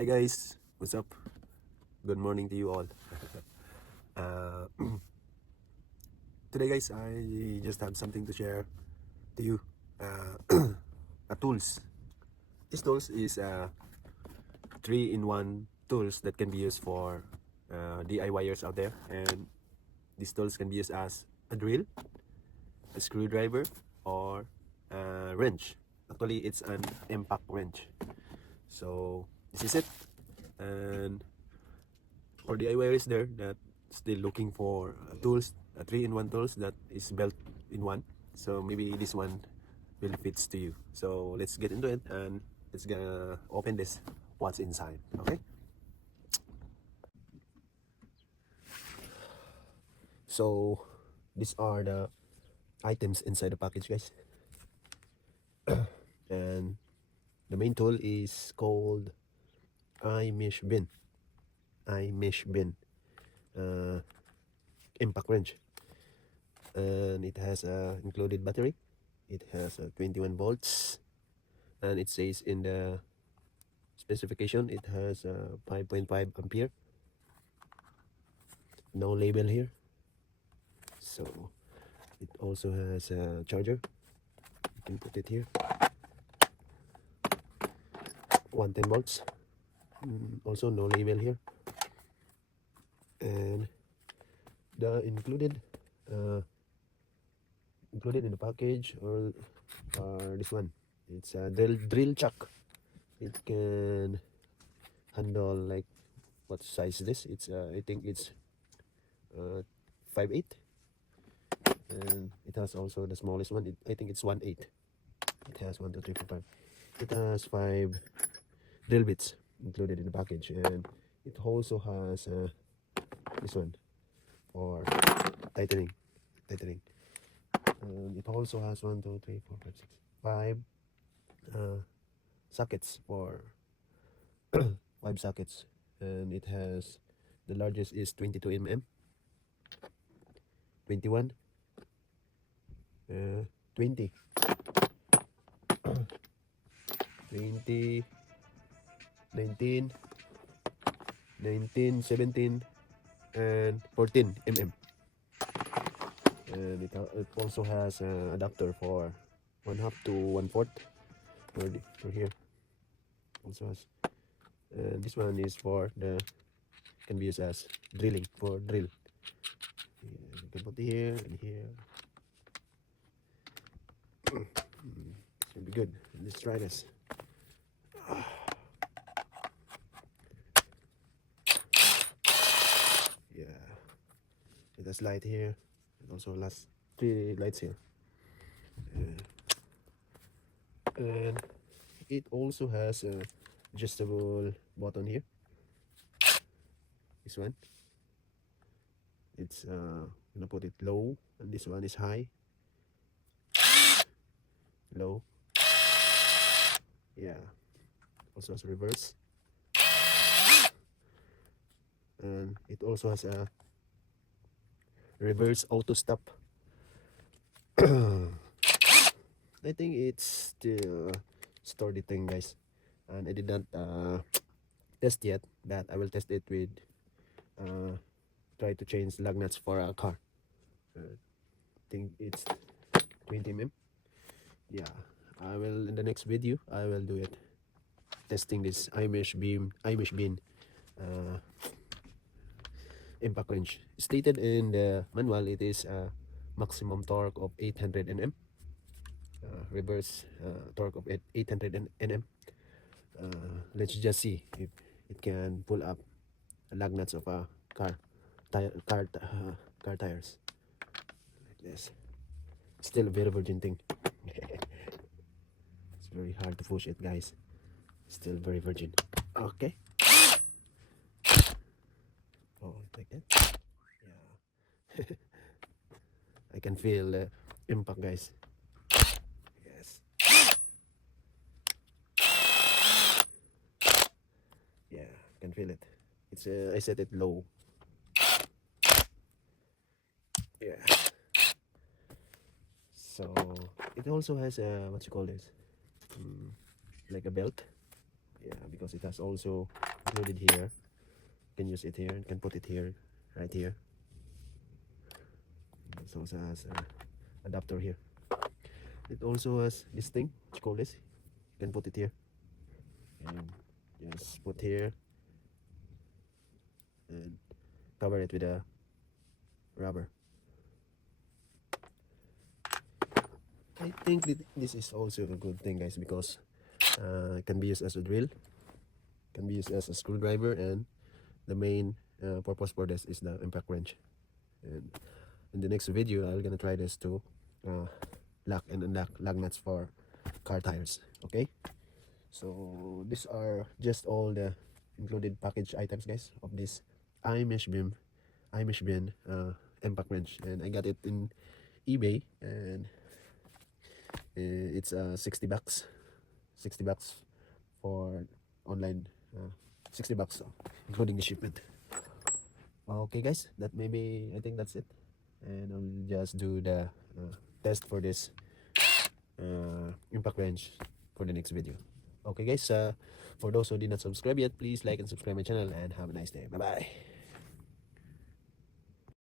Hi guys, what's up? Good morning to you all. uh, Today guys, I just have something to share to you. A tools. This tools is 3-in-1 tools that can be used for DIYers out there, and these tools can be used as a drill, a screwdriver, or a wrench. Actually, it's an impact wrench. So this is it. And for DIYers there that still looking for tools, a 3-in-1 tools that is built in one, so maybe this one will fits to you. So let's get into it and let's gonna open this, what's inside. Okay, so these are the items inside the package, guys. And the main tool is called Imeshbean. Imeshbean uh, impact wrench, and it has a included battery. It has 21 volts, and it says in the specification it has 5.5 ampere. No label here. So it also has a charger. You can put it here. 110 volts. Also no label here. And the uh, included in the package or this one. It's a drill chuck. It can handle like, what size is this? It's I think it's 5/8, and it has also the smallest one. I think it's 1/8. It has 1, 2, 3, 4, 5. It has 5 drill bits included in the package, and it also has this one for tightening. And it also has 1, 2, 3, 4, 5, 6, 5 sockets for 5 sockets, and it has the largest is 22 mm, 21, 20, 20, 19, 17, and 14 mm. And it also has an adapter for 1/2 to 1/4 for here. Also has, and this one is for the, can be used as drilling, for drill. You can put it here and here. Should be good. Let's try this. Yeah, it has light here. It also has 3 lights here. And it also has a adjustable button here. This one, it's gonna put it low, and this one is high, low. Yeah, also has reverse, and it also has a reverse auto stop. I think it's the sturdy thing, guys, and I did not test yet, but I will test it with try to change lug nuts for a car. I think it's 20 mm. Yeah, I will, in the next video I will do it, testing this Imeshbean impact wrench. Stated in the manual, it is a maximum torque of 800 Nm, reverse torque of 800 Nm. Let's just see if it can pull up lug nuts of a car tires like this. Still a very virgin thing. It's very hard to push it, guys. Still very virgin. Okay. Oh, like that. Yeah. I can feel the impact, guys. Yes. Yeah, I can feel it. It's I set it low. Yeah. So it also has a, what you call this, like a belt. Yeah, because it has also included here. You can use it here. You can put it here, right here. It also has an adapter here. It also has this thing, what you call this? You can put it here and just put here and cover it with a rubber. I think that this is also a good thing, guys, because it can be used as a drill, can be used as a screwdriver, and the main purpose for this is the impact wrench. And in the next video, I'm gonna try this to lock and unlock lug nuts for car tires. Okay, so these are just all the included package items, guys, of this Imeshbean impact wrench, and I got it in eBay, and it's 60 bucks, 60 bucks for online, 60 bucks including the shipment. Okay, guys, that maybe I think that's it, and I'll just do the test for this impact wrench for the next video. Okay, guys, for those who did not subscribe yet, please like and subscribe my channel, and have a nice day. Bye bye.